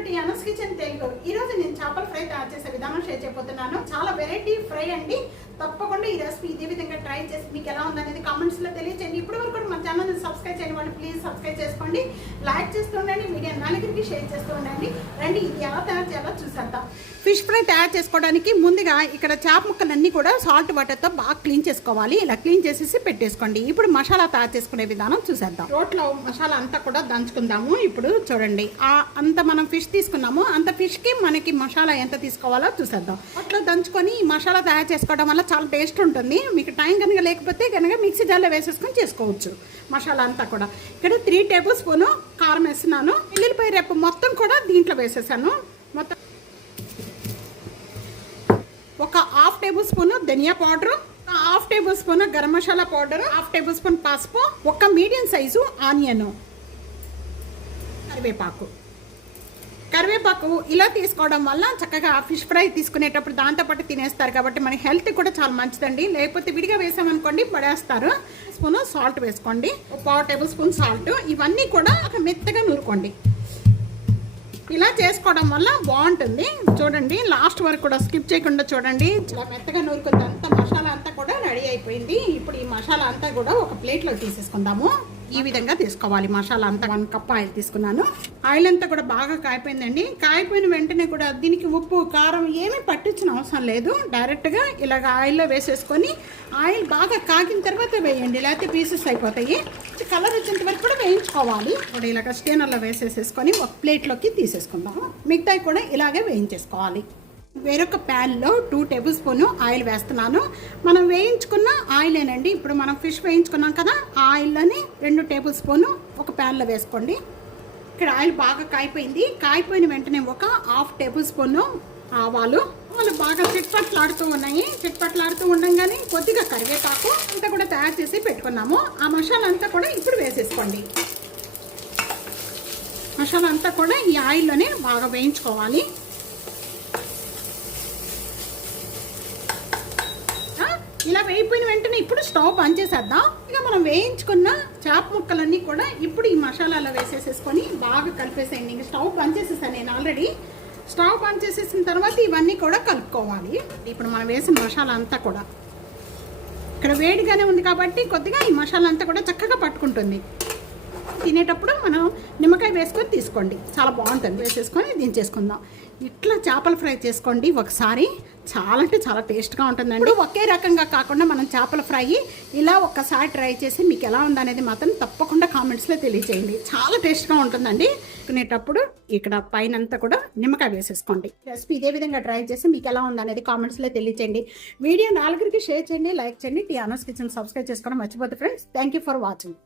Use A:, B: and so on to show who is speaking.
A: To Anas kitchen Telugu ఈరోజు నేను చేపల ఫ్రై తయారు చేసే విధానం షేర్ చేయబోతున్నాను. చాలా వెరైటీ ఫ్రై అండి. తప్పకుండా ఈ రెసిపీ ఇదే విధంగా ట్రై చేసి మీకు ఎలా ఉందనేది కామెంట్స్లో తెలియచేయండి. ఇప్పటి వరకు కూడా మన ఛానల్ సబ్స్క్రైబ్ చేయని వాళ్ళు ప్లీజ్ సబ్స్క్రైబ్ చేసుకోండి. లైక్ చేస్తూ ఉండండి మీడియా నలుగురికి షేర్ చేస్తూ ఉండండి. రండి ఇది ఎలా తయారు చేయాలో చూసేద్దాం. ఫిష్ ఫ్రై తయారు చేసుకోవడానికి ముందుగా ఇక్కడ చేప ముక్కలన్నీ కూడా సాల్ట్ వాటర్తో బాగా క్లీన్ చేసుకోవాలి. ఇలా క్లీన్ చేసేసి పెట్టేసుకోండి. ఇప్పుడు మసాలా తయారు చేసుకునే విధానం చూసేద్దాం. రోట్లో మసాలా అంతా కూడా దంచుకుందాము. ఇప్పుడు చూడండి అంత మనం ఫిష్ తీసుకున్నాము. అంత ఫిష్కి మనకి మసాలా ఎంత చేసుకోవాలో చూసేద్దాం. అట్లా దంచుకొని ఈ మసాలా తయారు చేసుకోవడం వల్ల చాలా టేస్ట్ ఉంటుంది. మీకు టైం కనుక లేకపోతే కనుక మిక్సీ జార్లో వేసేసుకొని చేసుకోవచ్చు మసాలా అంతా కూడా. ఇక్కడ త్రీ టేబుల్ స్పూను కారం వేస్తున్నాను. ఎల్లుల్లిపాయ రేపు మొత్తం కూడా దీంట్లో వేసేసాను. మొత్తం ఒక హాఫ్ టేబుల్ స్పూన్ ధనియా powder half tablespoon garam masala powder half tablespoon పసుపు ఒక మీడియం సైజు ఆనియన్. కరివేపాకు. కరివేపాకు ఇలా తీసుకోవడం వల్ల చక్కగా ఫిష్ ఫ్రై తీసుకునేటప్పుడు దాంతోపాటు తినేస్తారు కాబట్టి మన హెల్త్ కూడా చాలా మంచిదండి. లేకపోతే విడిగా వేసామనుకోండి పడేస్తారు. స్పూన్ సాల్ట్ వేసుకోండి. పావు టేబుల్ స్పూన్ సాల్ట్. ఇవన్నీ కూడా ఒక మెత్తగా నూరుకోండి. ఇలా చేసుకోవడం వల్ల బాగుంటుంది. చూడండి లాస్ట్ వరకు కూడా స్కిప్ చేయకుండా చూడండి. చాలా మెత్తగా నూరుకుంది అంత మసాలా అంతా కూడా రెడీ అయిపోయింది. ఇప్పుడు ఈ మసాలా అంతా కూడా ఒక ప్లేట్లో తీసేసుకుందాము. ఈ విధంగా తీసుకోవాలి మసాలా అంతా. వన్ కప్ ఆయిల్ తీసుకున్నాను. ఆయిల్ అంతా కూడా బాగా కాయిపోయిందండి. కాయిపోయిన వెంటనే కూడా దీనికి ఉప్పు కారం ఏమీ పట్టించిన అవసరం లేదు. డైరెక్ట్గా ఇలాగ ఆయిల్లో వేసేసుకొని ఆయిల్ బాగా కాగిన తర్వాత వేయండి. లేకపోతే పీసెస్ అయిపోతాయి. కలర్ వచ్చేంత వరకు కూడా వేయించుకోవాలి. ఇప్పుడు ఇలాగ స్టేనర్లో వేసేసేసుకొని ఒక ప్లేట్లోకి తీసేసుకుందాము. మిగతాయి కూడా ఇలాగే వేయించేసుకోవాలి. వేరొక ప్యాన్లో టూ టేబుల్ స్పూన్ ఆయిల్ వేస్తున్నాను. మనం వేయించుకున్న ఆయిలేనండి. ఇప్పుడు మనం ఫిష్ వేయించుకున్నాం కదా ఆ ఆయిల్లోని రెండు టేబుల్ స్పూన్ ఒక ప్యాన్లో వేసుకోండి. ఇక్కడ ఆయిల్ బాగా కాయిపోయింది. కాయిపోయిన వెంటనే ఒక హాఫ్ టేబుల్ స్పూన్ ఆవాలు. వాళ్ళు బాగా చిట్పట్లాడుతూ ఉన్నాయి. చిట్పట్లాడుతూ ఉండగానే కొద్దిగా కరివేపాకు అంతా కూడా తయారు చేసి పెట్టుకున్నాము. ఆ మసాలా అంతా కూడా ఇప్పుడు వేసేసుకోండి. మసాలా అంతా కూడా ఈ ఆయిల్లోనే బాగా వేయించుకోవాలి ఆ, ఇలా వేయిపోయిన వెంటనే ఇప్పుడు స్టవ్ బంద్ చేసేద్దాం. ఇక మనం వేయించుకున్న చేప ముక్కలన్నీ కూడా ఇప్పుడు ఈ మసాలాలో వేసేసేసుకొని బాగా కలిపేసేయండి. ఇంక స్టవ్ బంద్ చేసేసాను నేను ఆల్రెడీ. స్టవ్ బంద్ చేసేసిన తర్వాత ఇవన్నీ కూడా కలుపుకోవాలి. ఇప్పుడు మనం వేసిన మసాలా అంతా కూడా. ఇక్కడ వేడిగానే ఉంది కాబట్టి కొద్దిగా ఈ మసాలా అంతా కూడా చక్కగా పట్టుకుంటుంది. తినేటప్పుడు మనం నిమ్మకాయ వేసుకొని తీసుకోండి. చాలా బాగుంటుంది. వేసేసుకొని దించేసుకుందాం. ఇట్లా చేపల ఫ్రై చేసుకోండి. ఒకసారి చాలా అంటే చాలా టేస్ట్గా ఉంటుందండి. ఒకే రకంగా కాకుండా మనం చేపల ఫ్రై ఇలా ఒక్కసారి ట్రై చేసి మీకు ఎలా ఉందనేది మాత్రం తప్పకుండా కామెంట్స్లో తెలియచేయండి. చాలా టేస్ట్గా ఉంటుందండి. తినేటప్పుడు ఇక్కడ పైన అంతా కూడా నిమ్మకాయ వేసేసుకోండి. రెసిపీ ఇదే విధంగా ట్రై చేసి మీకు ఎలా ఉందనేది కామెంట్స్లో తెలియచేయండి. వీడియో నాలుగురికి షేర్ చేయండి లైక్ చేయండి టీ అనస్ కిచెన్ సబ్స్క్రైబ్ చేసుకోవడం మర్చిపోతుంది friends thank you for watching.